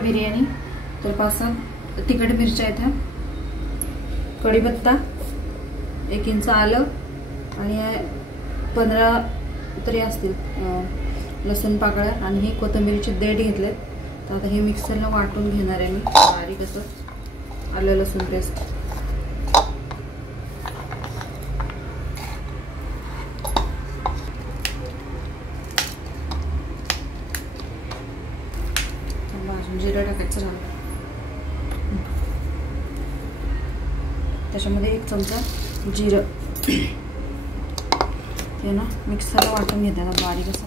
तिखट बिर्याणी. तर 5-7 तिखट मिरच्या आहेत, कढीपत्ता, 1 इंच आलं आणि 15 तरी असतील लसूण पाकळ्या आणि हे कोथिंबीरचे देठ घेतलेत. तर आता हे मिक्सरला वाटून घेणार आहे मी बारीक असं आलं लसूण पेस्ट. जिरं टाकायचं झालं, त्याच्यामध्ये 1 चमचा जिरं हे ना मिक्सरला वाटून घेते ना बारीक असं.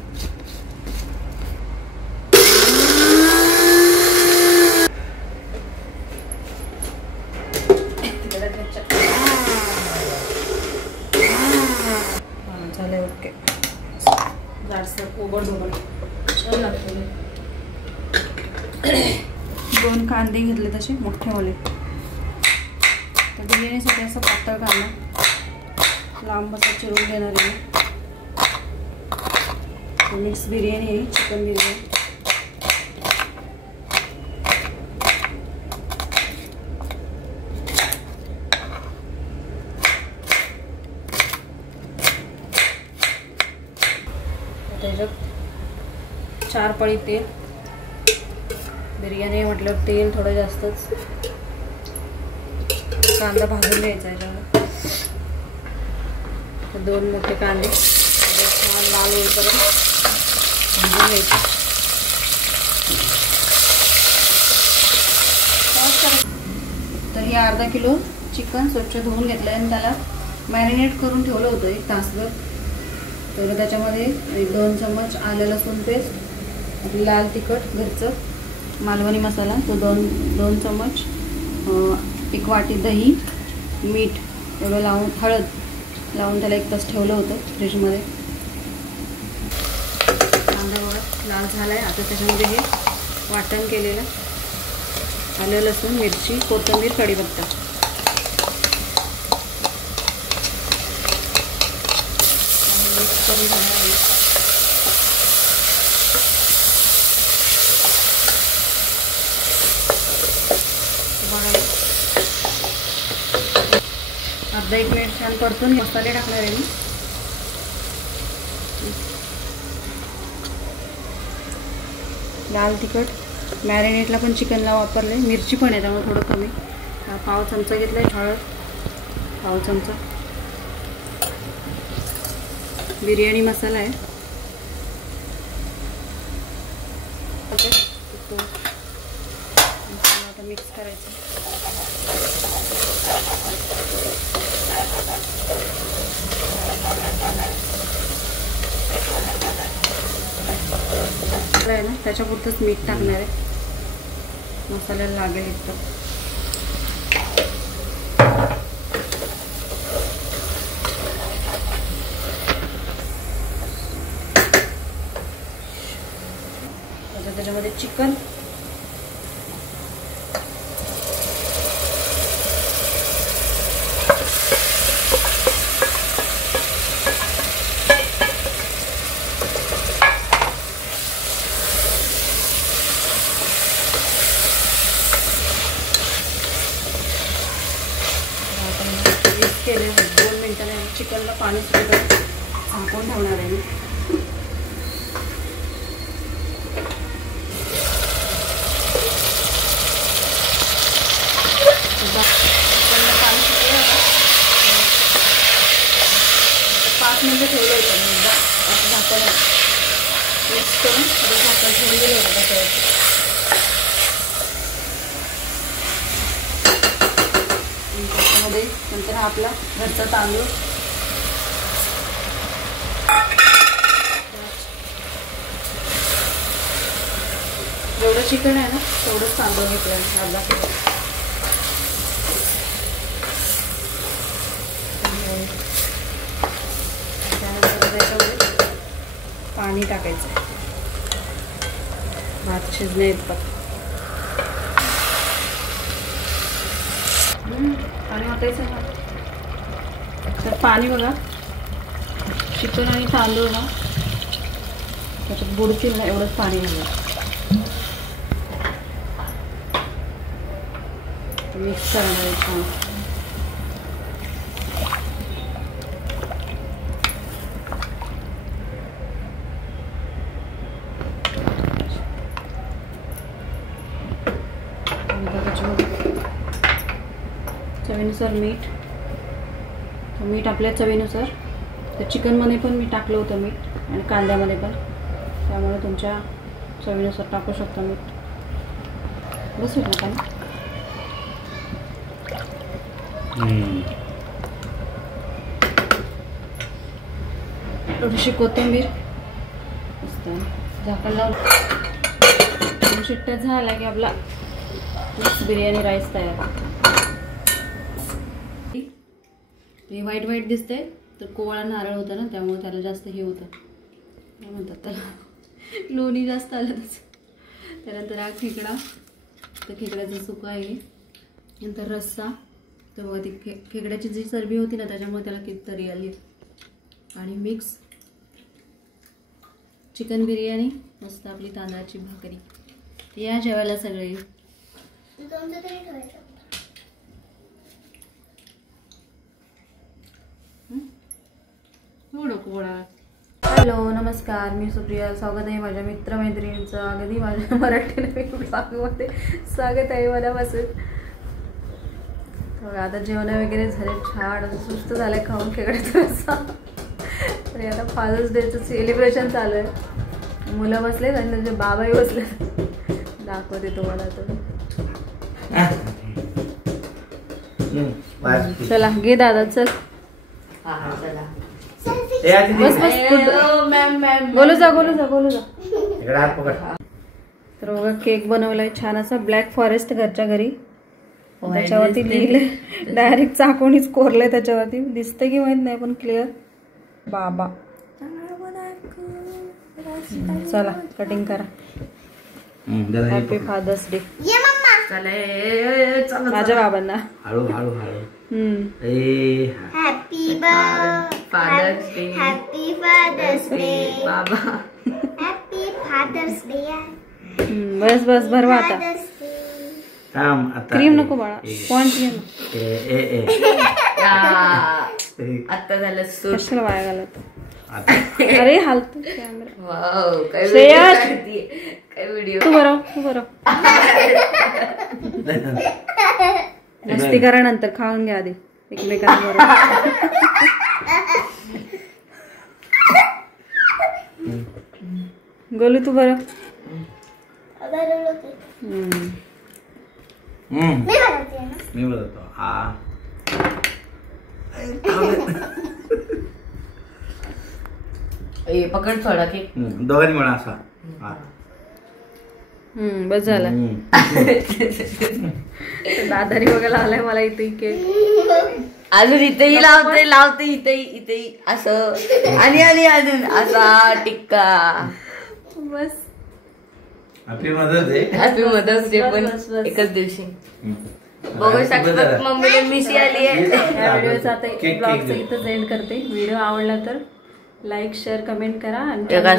झालंय ओके. जाडसर ओबड-धोबड छान लागतं. 2 कांदे घेतले तसे मोठेवाले. तर बिर्याणीसाठी असं पातळ कांदा लांब असा चिरून घेणार आहे. मिक्स बिर्याणी आहे, चिकन बिर्याणी. त्याच्यात 4 पळी तेल. बिर्याणी म्हटलं तेल थोडं जास्तच. कांदा भाजून घ्यायचा याच्यावर. 2 मोठे कांदे छान लाल होईपर्यंत भाजून घ्यायचे. तर हे अर्धा किलो चिकन स्वच्छ धुवून घेतलं आणि त्याला मॅरिनेट करून ठेवलं होतं 1 तासभर. तर त्याच्यामध्ये 2 चम्मच आलं लसूण पेस्ट, आपली लाल तिखट घरचं मालवणी मसाला तो 2 चम्मच, 1 वाटी दही, मीठ एवढं लावून, हळद लावून त्याला 1 तास ठेवलं होतं फ्रीजमध्ये. कांदा बघा लाल झाला आहे. आता त्याच्यामध्ये हे वाटण केलेलं आलं लसूण मिरची कोथिंबीर कढीपत्ता मिक्स करून घेणार आहे. अर्धा 1 मिनिट छान परतून मसाले टाकणार आहे मी. लाल तिखट मॅरिनेटला पण चिकनला वापरले. मिरची पण आहे त्यामुळे थोडं कमी. 1/2 चमचा घेतला आहे हळद, 1/2 चमचा बिर्याणी मसाला आहे. आता मिक्स करायचं. आहे ना त्याच्यापुरतंच मीठ टाकणार आहे, मसाल्याला लागेल इतकं. त्याच्यामध्ये चिकन केले 2 मिनिटांनी चिकनला पाणी सुटलं झाकून ठेवणार आहे मी. चिकनला पाणी सुटलं होतं, 5 मिनिटं ठेवलं होतं मी एकदा असं झाकण मिक्स करून झाकण ठेवून दिलं होतं त्याच्यावर. त्याच्यामध्ये नंतर हा आपला घरचा तांदूळ, जेवढं चिकन आहे ना तेवढंच तांदूळ घेतलं अर्धा किलो. त्यानंतर त्याच्यामध्ये पाणी टाकायचं भात शिजण्या इतपत. पाणी वाटायचं ना. तर पाणी बघा चिकन आणि तांदूळ ना त्याच्यात बुडतील ना एवढंच पाणी घालायचं. मिक्स करणार आहे छान. चवीनुसार मीठ. मीठ आपल्या चवीनुसार. तर चिकनमध्ये पण मी टाकलं होतं मीठ आणि कांद्यामध्ये पण, त्यामुळे तुमच्या चवीनुसार टाकू शकता मीठ. बस ना काय. थोडीशी कोथिंबीर. झाकण लावून 2 शिट्ट्या झाल्या की आपला मिक्स बिर्याणी राईस तयार. हे व्हाईट व्हाईट दिसते तर कोवळा नारळ होता ना, त्यामुळे त्याला जास्त हे होतं, काय म्हणतात त्याला, लोणी जास्त आलं त्याचं. त्यानंतर हा खेकडा. तर खेकड्याचं सुकं आहे. नंतर रस्सा. तर बघा ती खेकड्याची जी चरबी होती ना त्याच्यामुळे त्याला किती तरी आली. आणि मिक्स चिकन बिर्याणी. मस्त आपली तांदळाची भाकरी. या जेवायला सगळे. हॅलो नमस्कार, मी सुप्रिया. स्वागत आहे माझ्या मित्रमैत्रिणींचं अगदी माझ्या मराठी नवीन ब्लॉगमध्ये. स्वागत आहे मनापासून. आता जेवण वगैरे झाले, छान असं सुस्त झालंय खाऊन खेकड्याचा रस्सा. तरी आता फादर्स डेचं सेलिब्रेशन चालू आहे. मुलं बसलेत आणि त्यांचे बाबाही बसलेत. दाखवते तुम्हाला तर. चला घे दादा चल. बस बस बोलू जा बोलू जा बोलू जा. तर बघा केक बनवलाय छान असा ब्लॅक फॉरेस्ट घरच्या घरी. त्याच्यावरती लिहिलंय डायरेक्ट चाकूनच कोरलंय त्याच्यावरती. दिसतंय की माहित नाही पण क्लिअर. बाबा चला कटिंग करा. Happy father's day. माझ्या बाबांना हळू हळू हळू. Happy father's day. Happy father's day बाबा. Happy father's day. बस बस भरवा आता. क्रीम नको बाळा, स्पॉन्ज घे ना. आता झालं कशाला वाया घालत. अरे हालतो कॅमेरा. वाव काय व्हिडिओ. तू बरं तू बरं. मस्ती करा नंतर, खाऊन घ्या आधी एकमेकांबरोबर. गोलू तू बरं. मी बोलतो. हा पकड थोडा केक. दोघांनी म्हणा असा. बस झाला. दादारी बघायला आलाय मला इथे केक. अजून इथेही लावते लावते इथेही इथेही असं आणि आणि अजून असा टिक्का. बस happy mother's day. Happy mother's day पण एकच दिवशी. बघू शकतात मम्मीला मिशी आली आहे. या व्हिडिओचा आता ब्लॉगचा इथंच एंड करते. व्हिडिओ आवडला तर लाईक शेअर कमेंट करा आणि तर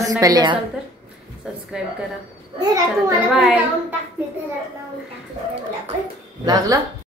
सबस्क्राईब करा. बाय. लागलं.